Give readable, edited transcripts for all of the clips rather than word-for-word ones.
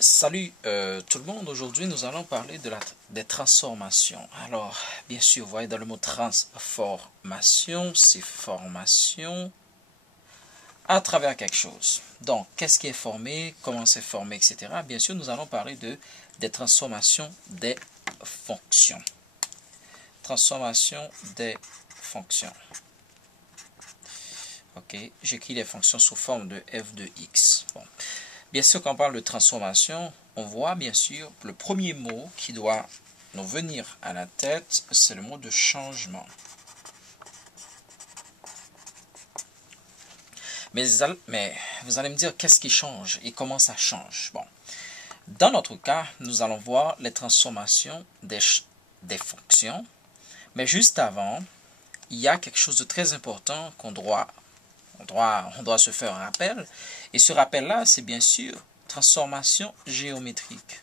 Salut tout le monde, aujourd'hui nous allons parler des transformations. Alors, bien sûr, vous voyez dans le mot transformation, c'est formation à travers quelque chose. Donc, qu'est-ce qui est formé, comment c'est formé, etc. Bien sûr, nous allons parler des transformations des fonctions. Transformation des fonctions. Ok, j'écris les fonctions sous forme de f de x. Bon. Bien sûr, quand on parle de transformation, on voit bien sûr le premier mot qui doit nous venir à la tête, c'est le mot de changement. Mais vous allez me dire qu'est-ce qui change et comment ça change. Bon, dans notre cas, nous allons voir les transformations des fonctions. Mais juste avant, il y a quelque chose de très important qu'on doit se faire un rappel. Et ce rappel-là, c'est bien sûr transformation géométrique.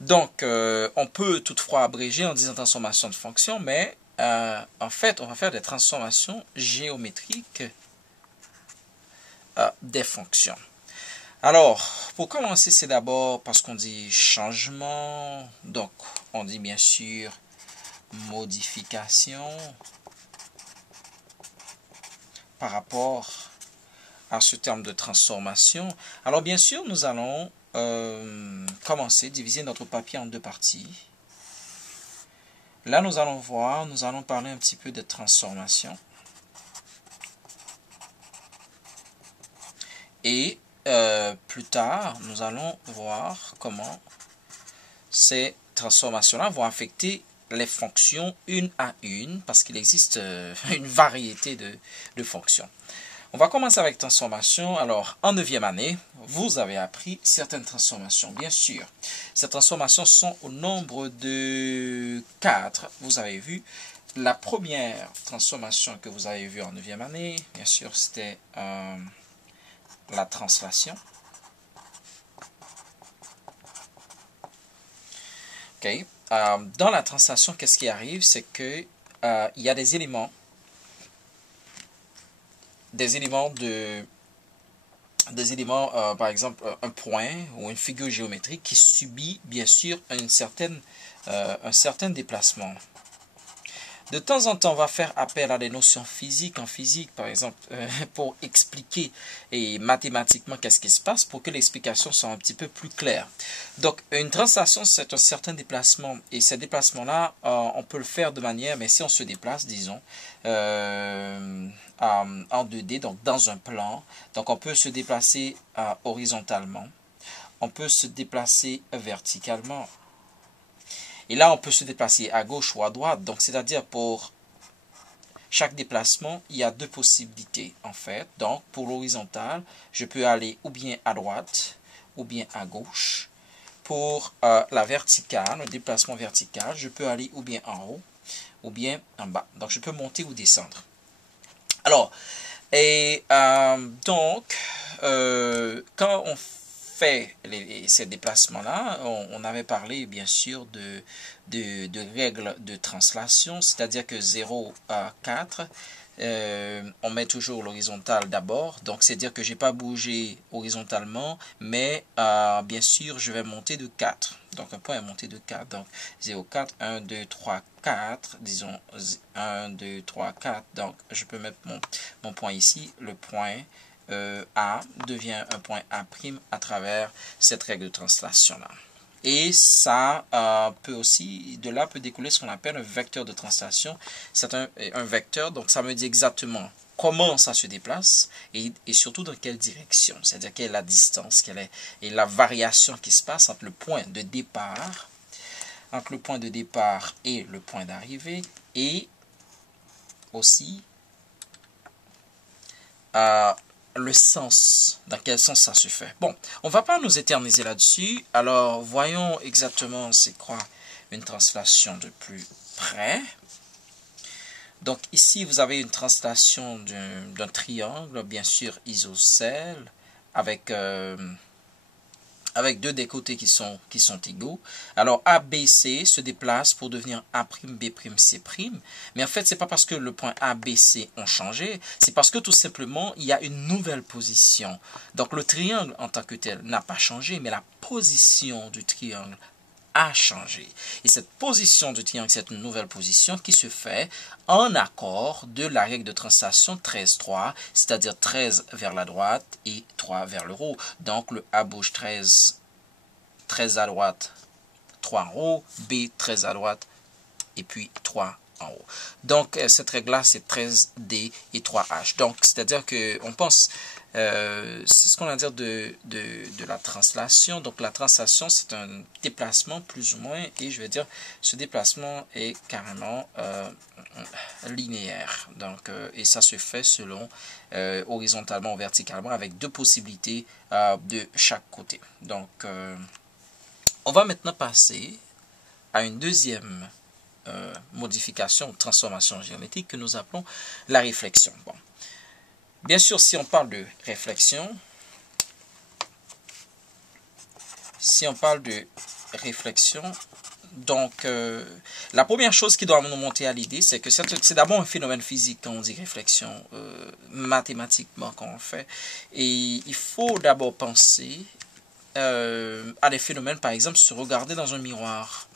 Donc, on peut toutefois abréger en disant transformation de fonction, mais en fait, on va faire des transformations géométriques des fonctions. Alors, pour commencer, c'est d'abord parce qu'on dit changement, donc on dit bien sûr modification par rapport à ce terme de transformation. Alors bien sûr, nous allons commencer, diviser notre papier en deux parties. Là, nous allons parler un petit peu de transformation. Et plus tard, nous allons voir comment ces transformations-là vont affecter les fonctions une à une, parce qu'il existe une variété de fonctions. On va commencer avec transformation. Alors, en 9e année, vous avez appris certaines transformations. Bien sûr, ces transformations sont au nombre de 4. Vous avez vu, la première transformation que vous avez vue en 9e année, bien sûr, c'était la translation. Okay. Dans la translation, qu'est-ce qui arrive? C'est que il y a des éléments par exemple un point ou une figure géométrique qui subit bien sûr un certain déplacement. De temps en temps, on va faire appel à des notions physiques en physique, par exemple, pour expliquer et mathématiquement qu'est-ce qui se passe, pour que l'explication soit un petit peu plus claire. Donc, une translation, c'est un certain déplacement. Et ces déplacements-là, on peut le faire de manière, mais si on se déplace, disons, en 2D, donc dans un plan, donc on peut se déplacer horizontalement, on peut se déplacer verticalement. Et là, on peut se déplacer à gauche ou à droite. Donc, c'est-à-dire pour chaque déplacement, il y a deux possibilités en fait. Donc, pour l'horizontale, je peux aller ou bien à droite ou bien à gauche. Pour la verticale, le déplacement vertical, je peux aller ou bien en haut ou bien en bas. Donc, je peux monter ou descendre. Alors, et donc, quand on fait ces déplacements-là, on avait parlé bien sûr de règles de translation, c'est-à-dire que 0 à 4, on met toujours l'horizontale d'abord, donc c'est-à-dire que je n'ai pas bougé horizontalement, mais bien sûr je vais monter de 4. Donc un point est monté de 4, donc 0, 4, 1, 2, 3, 4, disons 1, 2, 3, 4, donc je peux mettre mon point ici, le point A devient un point A' à travers cette règle de translation-là. Et ça peut aussi, de là peut découler ce qu'on appelle un vecteur de translation. C'est un vecteur, donc ça me dit exactement comment ça se déplace et surtout dans quelle direction. C'est-à-dire quelle est la distance, quelle est et la variation qui se passe entre le point de départ, et le point d'arrivée, et aussi le sens, dans quel sens ça se fait. Bon, on ne va pas nous éterniser là-dessus. Alors, voyons exactement c'est quoi une translation de plus près. Donc ici, vous avez une translation d'un triangle, bien sûr isocèle, avec avec deux des côtés qui sont égaux. Alors ABC se déplace pour devenir A'B'C'. Mais en fait, c'est pas parce que le point ABC ont changé, c'est parce que tout simplement, il y a une nouvelle position. Donc le triangle en tant que tel n'a pas changé, mais la position du triangle a changé. Et cette position du triangle, c'est une nouvelle position qui se fait en accord de la règle de translation 13-3, c'est-à-dire 13 vers la droite et 3 vers le haut. Donc le A bouge 13 à droite, 3 en haut, B 13 à droite et puis 3 en haut. Donc cette règle-là, c'est 13D et 3H. Donc c'est-à-dire qu'on pense, c'est ce qu'on va dire de la translation. Donc la translation, c'est un déplacement plus ou moins, et je vais dire, ce déplacement est carrément linéaire. Donc, et ça se fait selon horizontalement ou verticalement avec deux possibilités de chaque côté. Donc, on va maintenant passer à une deuxième modification ou transformation géométrique que nous appelons la réflexion. Bon. Bien sûr, si on parle de réflexion, donc la première chose qui doit nous monter à l'idée, c'est que c'est d'abord un phénomène physique quand on dit réflexion, mathématiquement quand on le fait. Et il faut d'abord penser à des phénomènes, par exemple, se regarder dans un miroir,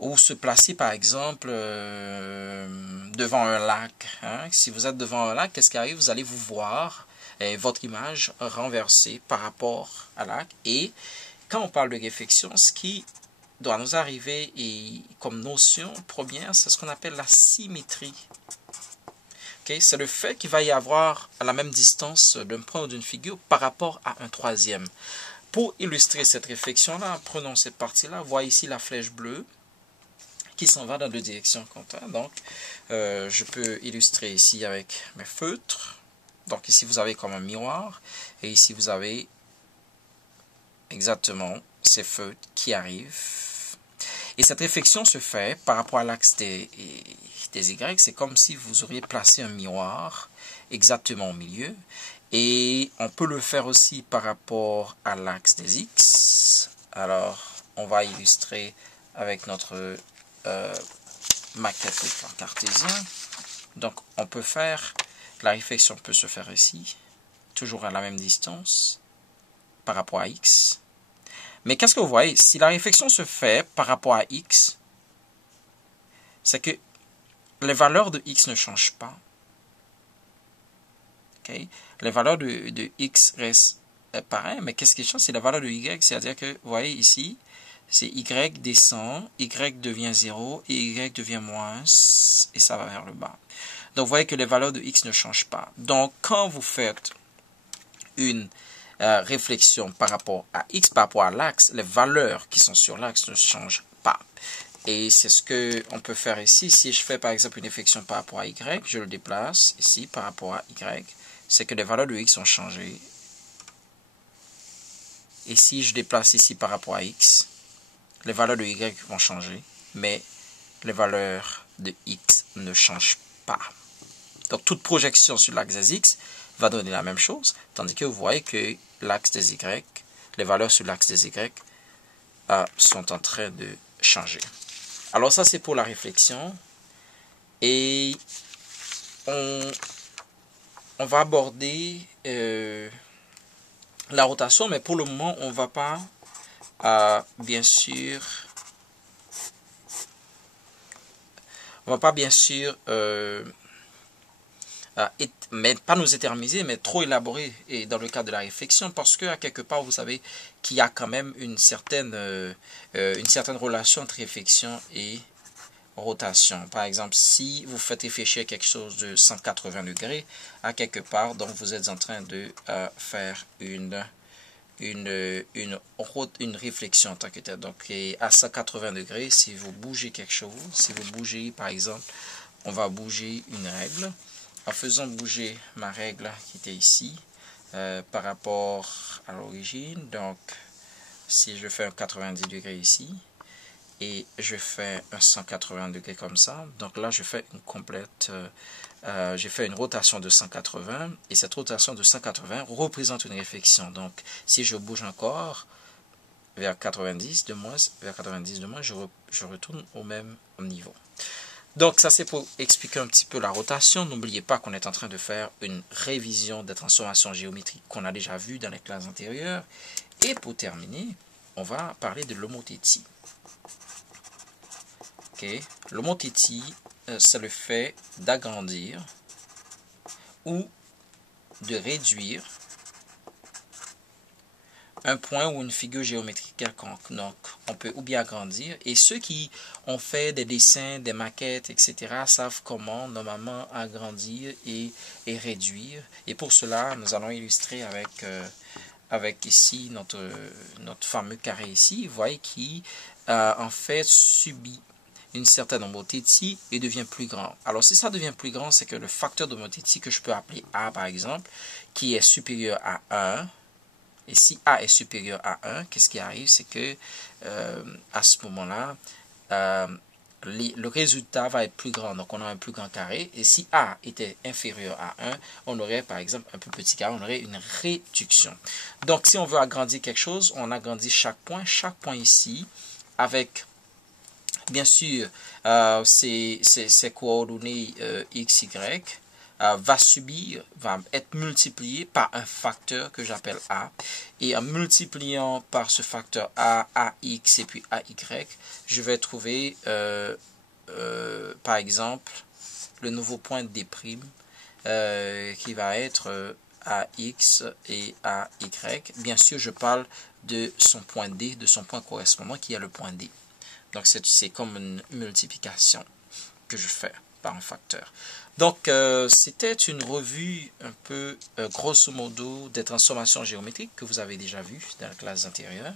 ou se placer par exemple devant un lac. Hein. Si vous êtes devant un lac, qu'est-ce qui arrive? Vous allez vous voir votre image renversée par rapport à lac. Et quand on parle de réflexion, ce qui doit nous arriver et comme notion première, c'est ce qu'on appelle la symétrie. Okay? C'est le fait qu'il va y avoir à la même distance d'un point ou d'une figure par rapport à un troisième. Pour illustrer cette réflexion-là, prenons cette partie-là. Vous voyez ici la flèche bleue qui s'en va dans deux directions contraires. Donc, je peux illustrer ici avec mes feutres. Donc, ici, vous avez comme un miroir. Et ici, vous avez exactement ces feutres qui arrivent. Et cette réflexion se fait par rapport à l'axe des Y. C'est comme si vous auriez placé un miroir exactement au milieu. Et on peut le faire aussi par rapport à l'axe des X. Alors, on va illustrer avec notre maquette en cartésien. Donc on peut faire, la réflexion peut se faire ici, toujours à la même distance par rapport à X. Mais qu'est-ce que vous voyez? Si la réflexion se fait par rapport à X, c'est que les valeurs de X ne changent pas. Okay? Les valeurs de X restent pareilles, mais qu'est-ce qui change? C'est la valeur de Y, c'est-à-dire que, vous voyez ici, c'est Y descend, Y devient 0 et Y devient moins, et ça va vers le bas. Donc, vous voyez que les valeurs de X ne changent pas. Donc, quand vous faites une réflexion par rapport à X, par rapport à l'axe, les valeurs qui sont sur l'axe ne changent pas. Et c'est ce qu'on peut faire ici. Si je fais par exemple une réflexion par rapport à Y, je le déplace ici par rapport à Y, c'est que les valeurs de X ont changé. Et si je déplace ici par rapport à X, les valeurs de Y vont changer, mais les valeurs de X ne changent pas. Donc, toute projection sur l'axe des X va donner la même chose, tandis que vous voyez que l'axe des Y, les valeurs sur l'axe des Y sont en train de changer. Alors, ça, c'est pour la réflexion. Et on va aborder la rotation, mais pour le moment, on ne va pas bien sûr, mais pas nous éterniser, mais trop élaborer et dans le cadre de la réflexion, parce que à quelque part, vous savez qu'il y a quand même une certaine relation entre réflexion et rotation. Par exemple, si vous faites réfléchir quelque chose de 180 degrés, à quelque part, donc vous êtes en train de faire une réflexion en tant que telle. Donc, à 180 degrés, si vous bougez quelque chose, si vous bougez, par exemple, on va bouger une règle. En faisant bouger ma règle qui était ici, par rapport à l'origine, donc, si je fais un 90 degrés ici, et je fais un 180 degrés comme ça, donc là, je fais une complète... j'ai fait une rotation de 180 et cette rotation de 180 représente une réflexion. Donc, si je bouge encore, vers 90 de moins, je retourne au même niveau. Donc ça c'est pour expliquer un petit peu la rotation. N'oubliez pas qu'on est en train de faire une révision des transformations géométriques qu'on a déjà vues dans les classes antérieures. Et pour terminer, on va parler de l'homothétie. Okay. L'homothétie, c'est le fait d'agrandir ou de réduire un point ou une figure géométrique quelconque. Donc, on peut ou bien agrandir. Et ceux qui ont fait des dessins, des maquettes, etc., savent comment normalement agrandir et réduire. Et pour cela, nous allons illustrer avec ici notre fameux carré ici. Vous voyez qui, en fait, subit une certaine homothétie et devient plus grand. Alors, si ça devient plus grand, c'est que le facteur d'homothétie que je peux appeler A, par exemple, qui est supérieur à 1, et si A est supérieur à 1, qu'est-ce qui arrive? C'est que à ce moment-là, le résultat va être plus grand. Donc, on a un plus grand carré. Et si A était inférieur à 1, on aurait, par exemple, un plus petit carré. On aurait une réduction. Donc, si on veut agrandir quelque chose, on agrandit chaque point. Chaque point ici, avec, bien sûr, ces coordonnées x, y, va être multiplié par un facteur que j'appelle A. Et en multipliant par ce facteur A, AX et puis AY, je vais trouver, par exemple, le nouveau point D', qui va être AX et AY. Bien sûr, je parle de son point D, de son point correspondant qui est le point D. Donc, c'est comme une multiplication que je fais par un facteur. Donc, c'était une revue un peu grosso modo des transformations géométriques que vous avez déjà vues dans la classe antérieure.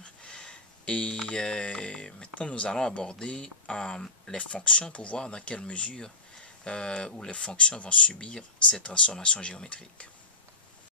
Et maintenant, nous allons aborder les fonctions pour voir dans quelle mesure où les fonctions vont subir ces transformations géométriques.